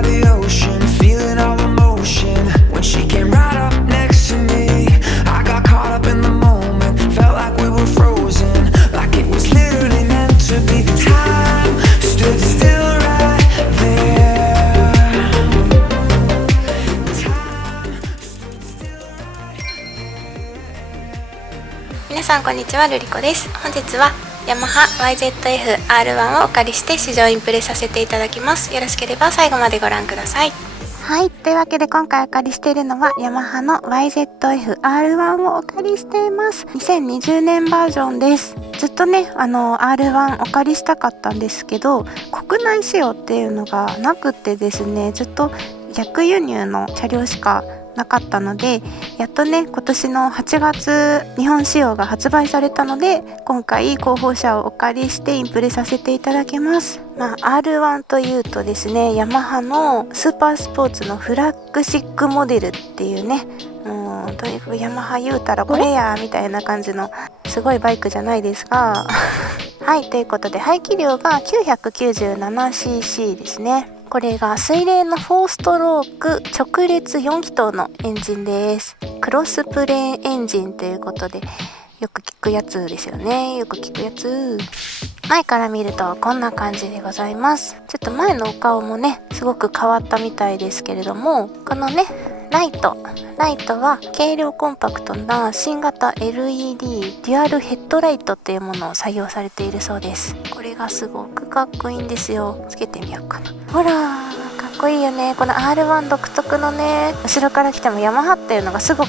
by the ocean, feeling all emotion. When she came right up next to me, I got caught up in the moment, felt like we were frozen, like it was literally meant to be. Time stood still right there. Time stood still right there. 皆さんこんにちは、ルリコです。本日はヤマハ YZF-R1 をお借りして試乗インプレさせていただきます。よろしければ最後までご覧ください。はい、というわけで今回お借りしているのはヤマハの YZF-R1 をお借りしています。2020年バージョンです。ずっとねR1 お借りしたかったんですけど、国内仕様っていうのがなくてですね、ずっと逆輸入の車両しかなかったので、やっとね今年の8月日本仕様が発売されたので、今回広報車をお借りしてインプレさせていただきます。R1 というとですね、ヤマハのスーパースポーツのフラッグシックモデルっていうね、とにかくヤマハ言うたらこれやみたいな感じのすごいバイクじゃないですかはい、ということで排気量が 997cc ですね。これが水冷の4ストローク直列4気筒のエンジンです。クロスプレーンエンジンということで、よく聞くやつですよね。よく聞くやつ。前から見るとこんな感じでございます。ちょっと前のお顔もねすごく変わったみたいですけれども、このねライトは軽量コンパクトな新型 LED デュアルヘッドライトっていうものを採用されているそうです。これがすごくかっこいいんですよ。つけてみようかな。ほらかっこいいよね。この R1 独特のね、後ろから来てもヤマハっていうのがすぐわ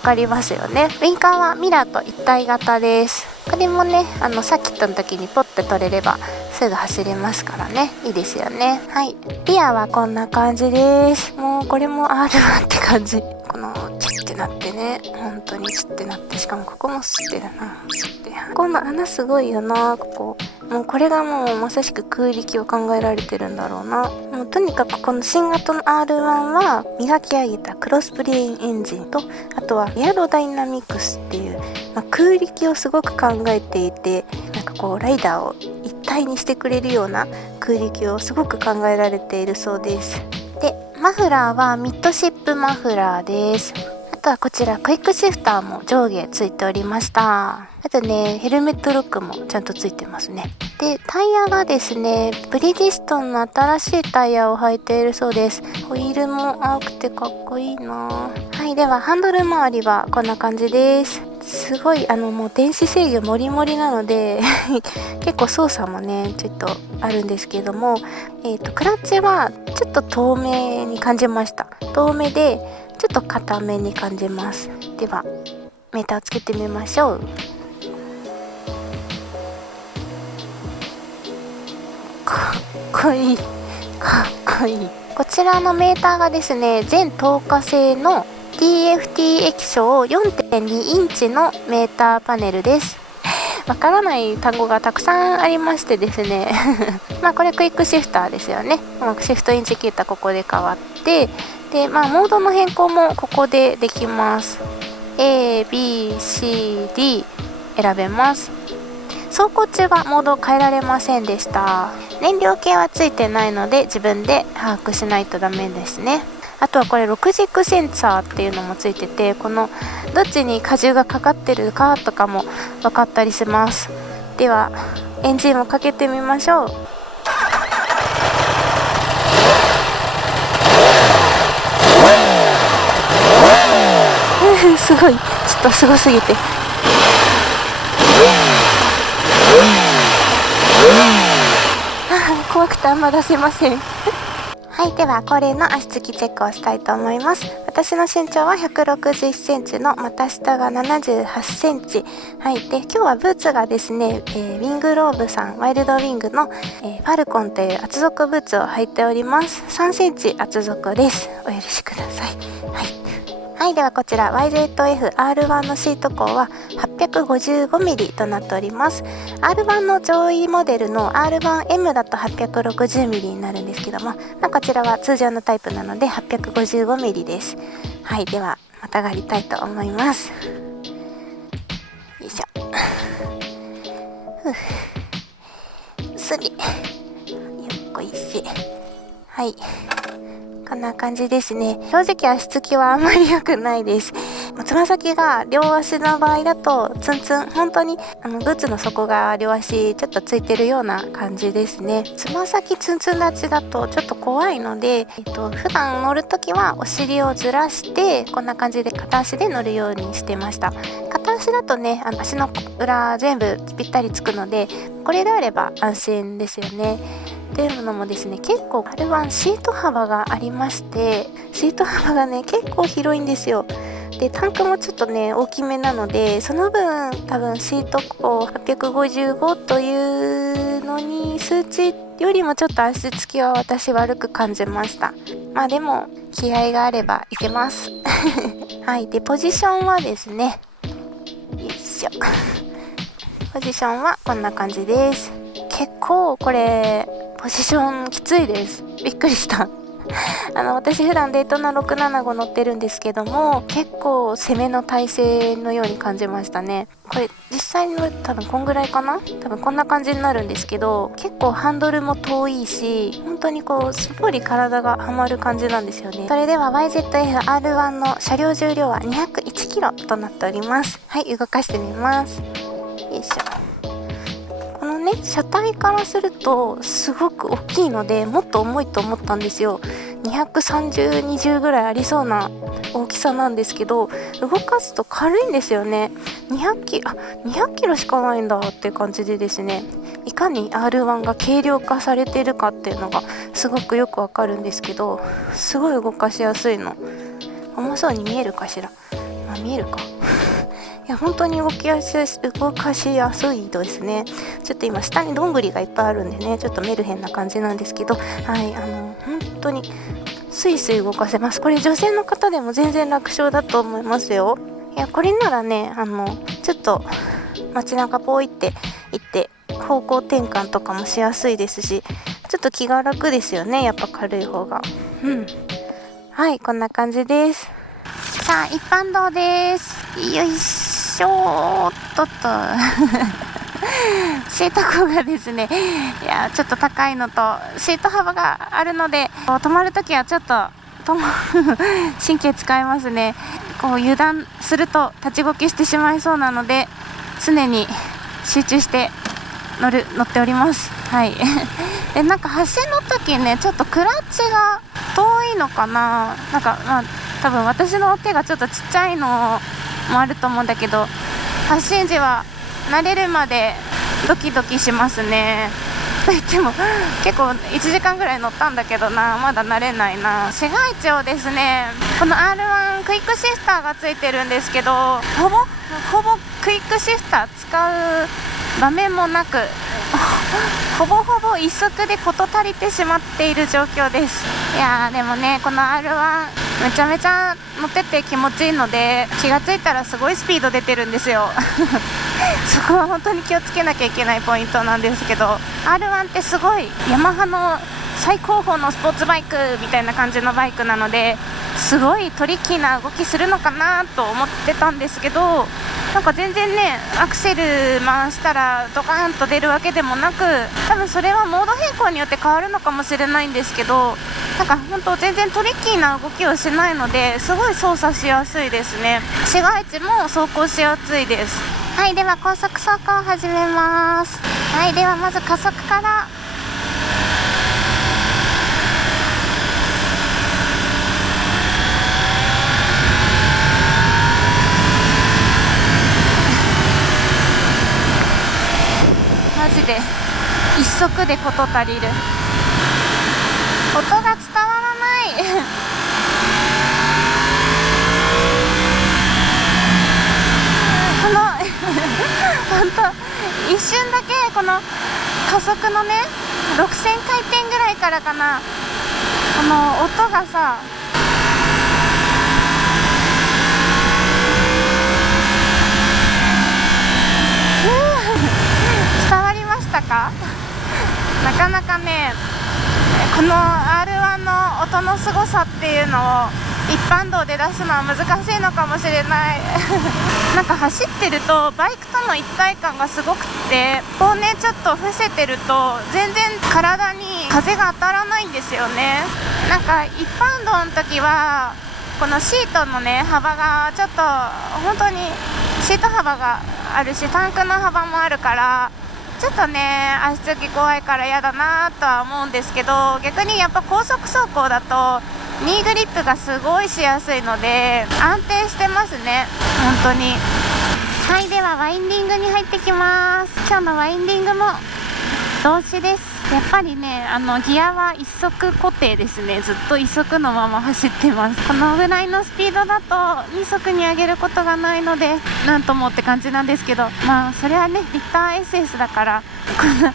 かりますよね。ウインカーはミラーと一体型です。これもねサーキットの時にポッて取れればすぐ走れますからね、いいですよね。はい、リアはこんな感じです。もうこれも R1 って感じ。このチッってなってね、本当にチッってなって、しかもここもスッてだな、スッて。この穴すごいよな、ここ。もうこれがもうまさしく空力を考えられてるんだろうな。もうとにかくこの新型の R1 は磨き上げたクロスプレーンエンジンと、あとはエアロダイナミクスっていう、空力をすごく考えていて、なんかこうライダーを一体にしてくれるような空力をすごく考えられているそうです。で、マフラーはミッドシップマフラーです。あとはこちらクイックシフターも上下ついておりました。あとねヘルメットロックもちゃんとついてますね。でタイヤがですねブリヂストンの新しいタイヤを履いているそうです。ホイールも青くてかっこいいな。はい、ではハンドル周りはこんな感じです。すごいもう電子制御もりもりなので結構操作もねちょっとあるんですけども、クラッチはちょっと透明に感じました。透明でちょっと硬めに感じます。ではメーターをつけてみましょう。かっこいいかっこいい。こちらのメーターがですね全透過製の TFT 液晶 4.2 インチのメーターパネルです。わからない単語がたくさんありましてですねこれクイックシフターですよね。シフトインジケーターここで変わって、でモードの変更もここでできます。 ABCD 選べます。走行中はモードを変えられませんでした。燃料計はついてないので自分で把握しないとダメですね。あとはこれ6軸センサーっていうのもついてて、このどっちに荷重がかかってるかとかも分かったりします。ではエンジンをかけてみましょう。すごい、ちょっとすごすぎて怖くてあんま出せませんはい、では恒例の足つきチェックをしたいと思います。私の身長は161センチの股下が78センチ。はい、で今日はブーツがですね、ウィングローブさんワイルドウィングの、ファルコンという厚底ブーツを履いております。3センチ厚底です。お許しください。はい、ではこちら YZF-R1 のシート高は 855mm となっております。 R1 の上位モデルの R1M だと 860mm になるんですけども、こちらは通常のタイプなので 855mm です。はい、ではまたがりたいと思います。よいしょすりよっこいし。はい、こんな感じですね。正直足つきはあんまり良くないです。つま先が両足の場合だとツンツン、本当にブーツの底が両足ちょっとついてるような感じですね。つま先ツンツン立ちだとちょっと怖いので、普段乗るときはお尻をずらしてこんな感じで片足で乗るようにしてました。片足だとね、足の裏全部ぴったりつくので、これであれば安心ですよね。というのもですね、結構R1シート幅がありまして、シート幅がね結構広いんですよ。でタンクもちょっとね大きめなので、その分多分シート855というのに数値よりもちょっと足つきは私悪く感じました。まあでも気合があればいけますはい、でポジションはですね、よいしょポジションはこんな感じです。結構これポジションきついです。びっくりした私普段デートナ675乗ってるんですけども、結構攻めの体勢のように感じましたね。これ実際に乗ると多分こんぐらいかな、多分こんな感じになるんですけど、結構ハンドルも遠いし、本当にこうすっぽり体がはまる感じなんですよね。それでは YZF-R1 の車両重量は 201kg となっております。はい、動かしてみます。よいしょ。このね車体からするとすごく大きいので、もっと重いと思ったんですよ。230、20ぐらいありそうな大きさなんですけど、動かすと軽いんですよね。200キロしかないんだって感じでですね、いかに R1 が軽量化されてるかっていうのがすごくよくわかるんですけど、すごい動かしやすいの。重そうに見えるかしら。見えるかいや本当に動かしやすいですね。ちょっと今下にどんぐりがいっぱいあるんでね、ちょっとメルヘンな感じなんですけど、はい、本当にスイスイ動かせます。これ女性の方でも全然楽勝だと思いますよ。いやこれならね、ちょっと街中ポイって行って方向転換とかもしやすいですし、ちょっと気が楽ですよね、やっぱ軽い方が。はい、こんな感じです。さあ一般道です。よいしょーっとシート高がですね、いやちょっと高いのとシート幅があるので、止まるときはちょっと神経使いますね。こう油断すると立ちこけしてしまいそうなので、常に集中して乗っております。はいでなんか走の時ね、ちょっとクラッチが遠いのかな、なんか多分私の手がちょっとちっちゃいのもあると思うんだけど、発進時は慣れるまでドキドキしますね。と言っても結構1時間ぐらい乗ったんだけどな、まだ慣れないな。市街地をですね、この R1 クイックシフターがついてるんですけど、ほぼクイックシフター使う場面もなく、ほぼ一足で事足りてしまっている状況です。いやーでもね、この R1 めちゃめちゃ乗ってて気持ちいいので、気がついたらすごいスピード出てるんですよそこは本当に気をつけなきゃいけないポイントなんですけど、 R1 ってすごいヤマハの最高峰のスポーツバイクみたいな感じのバイクなので、すごいトリッキーな動きするのかなと思ってたんですけど、なんか全然ね、アクセル回したらドカーンと出るわけでもなく、多分それはモード変更によって変わるのかもしれないんですけど、なんか本当全然トリッキーな動きをしないので、すごい操作しやすいですね。市街地も走行しやすいです。はい、では高速走行を始めます。はい、ではまず加速からマジで一足で事足りる。音が伝わらないこの本当一瞬だけこの加速のね6000回転ぐらいからかな、この音がさ、伝わりましたか？なかなかね、この R1 の音のすごさっていうのを一般道で出すのは難しいのかもしれないなんか走ってるとバイクとの一体感がすごくってこうねちょっと伏せてると全然体に風が当たらないんですよね。なんか一般道の時はこのシートのね幅がちょっと本当にシート幅があるしタンクの幅もあるからちょっとね足つき怖いから嫌だなとは思うんですけど、逆にやっぱ高速走行だとニーグリップがすごいしやすいので安定してますね本当に。はい、ではワインディングに入ってきます。今日のワインディングも動詞です。やっぱりねギアは一足固定ですね。ずっと一足のまま走ってます。このぐらいのスピードだと二足に上げることがないのでなんともって感じなんですけど、まあそれはねリッター SS だからこの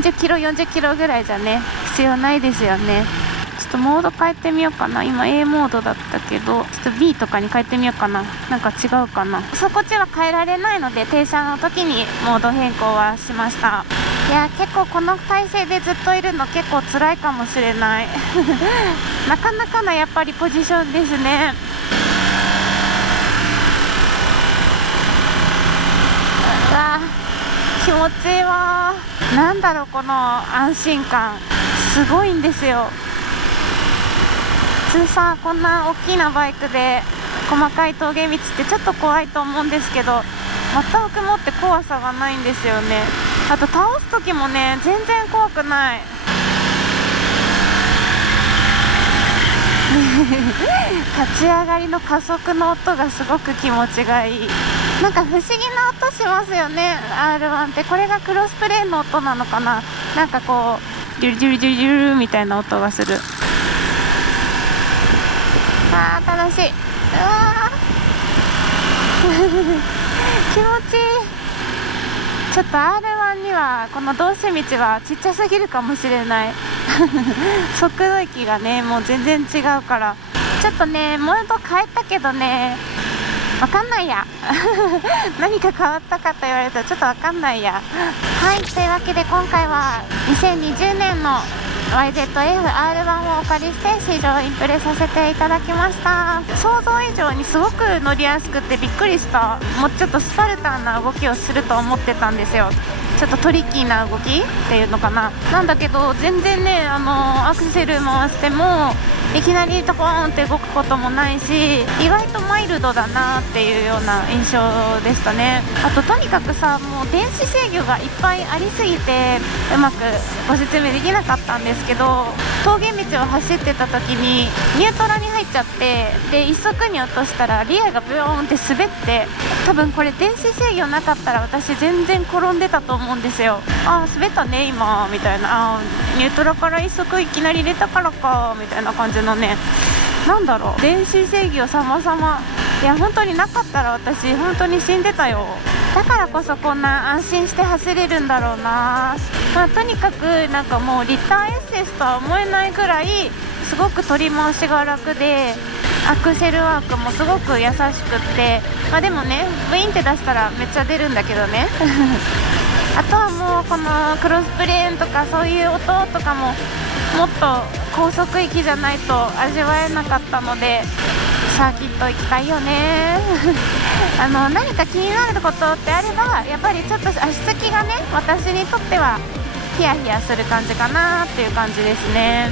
30キロ40キロぐらいじゃね必要ないですよね。ちょっとモード変えてみようかな。今 A モードだったけどちょっと B とかに変えてみようかな。なんか違うかな。こっちは変えられないので停車の時にモード変更はしました。いや結構この体勢でずっといるの結構辛いかもしれないなかなかなやっぱりポジションですね。うわ気持ちいいわ。なんだろうこの安心感すごいんですよ。普通さこんな大きなバイクで細かい峠道ってちょっと怖いと思うんですけど全くもって怖さがないんですよね。あと倒す時もね全然怖くない立ち上がりの加速の音がすごく気持ちがいい。なんか不思議な音しますよね R1 って。これがクロスプレーの音なのかな。なんかこうジュルジュルジュルジュルみたいな音がする。あー楽しい。うわ気持ちいい。ちょっと R1 にはこの動詞道はちっちゃすぎるかもしれない速度域がねもう全然違うからちょっとねモード変えたけどねわかんないや何か変わったかと言われるとちょっとわかんないや。はい、というわけで今回は2020年の YZF-R1 をお借りして試乗インプレさせていただきました。想像以上にすごく乗りやすくてびっくりした。もうちょっとスパルタンな動きをすると思ってたんですよ。ちょっとトリッキーな動きっていうのかな。なんだけど全然ねアクセル回してもいきなりトコーンって動くこともないし意外とマイルドだなっていうような印象でしたね。あととにかくさもう電子制御がいっぱいありすぎてうまくご説明できなかったんですけど峠道を走ってた時にニュートラに入っちゃってで一足に落としたらリアがブヨーンって滑って多分これ電子制御なかったら私全然転んでたと思うんですよ。あー滑ったね今みたいな。あニュートラから一足いきなり入れたからかみたいな感じのね。なんだろう電子制御様々いや本当になかったら私本当に死んでたよ。だからこそこんな安心して走れるんだろうな。まあ、とにかくなんかもうリッター SS とは思えないくらいすごく取り回しが楽でアクセルワークもすごく優しくって、まあ、でもねブインって出したらめっちゃ出るんだけどねあとはもうこのクロスプレーンとかそういう音とかももっと高速域じゃないと味わえなかったのでサーキット行きたいよね何か気になることってあればやっぱりちょっと足つきがね私にとってはヒヤヒヤする感じかなっていう感じですね。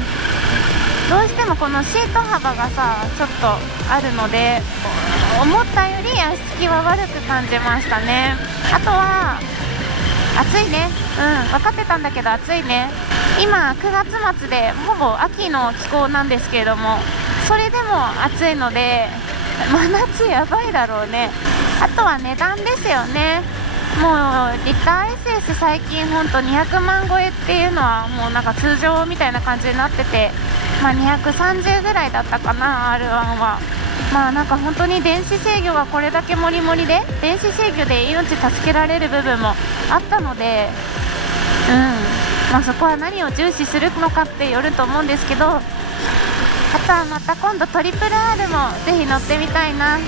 どうしてもこのシート幅がさちょっとあるので思ったより足つきは悪く感じましたね。あとは暑いね。分かってたんだけど暑いね。今9月末でほぼ秋の気候なんですけれどもそれでも暑いので真夏やばいだろうね。あとは値段ですよね。もうリッター SS 最近ほんと200万超えっていうのはもうなんか通常みたいな感じになっててまあ230ぐらいだったかな R1 は。まあなんか本当に電子制御がこれだけモリモリで電子制御で命助けられる部分もあったのでまあそこは何を重視するのかってよると思うんですけどあとはまた今度トリプル R もぜひ乗ってみたいな。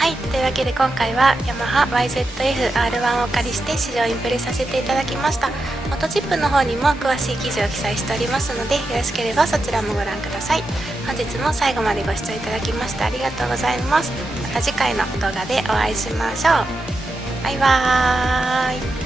ははい、というわけで今回はヤマハ YZF-R1 をお借りして試乗インプレさせていただきました。モトチップの方にも詳しい記事を記載しておりますので、よろしければそちらもご覧ください。本日も最後までご視聴いただきましてありがとうございます。また次回の動画でお会いしましょう。バイバーイ。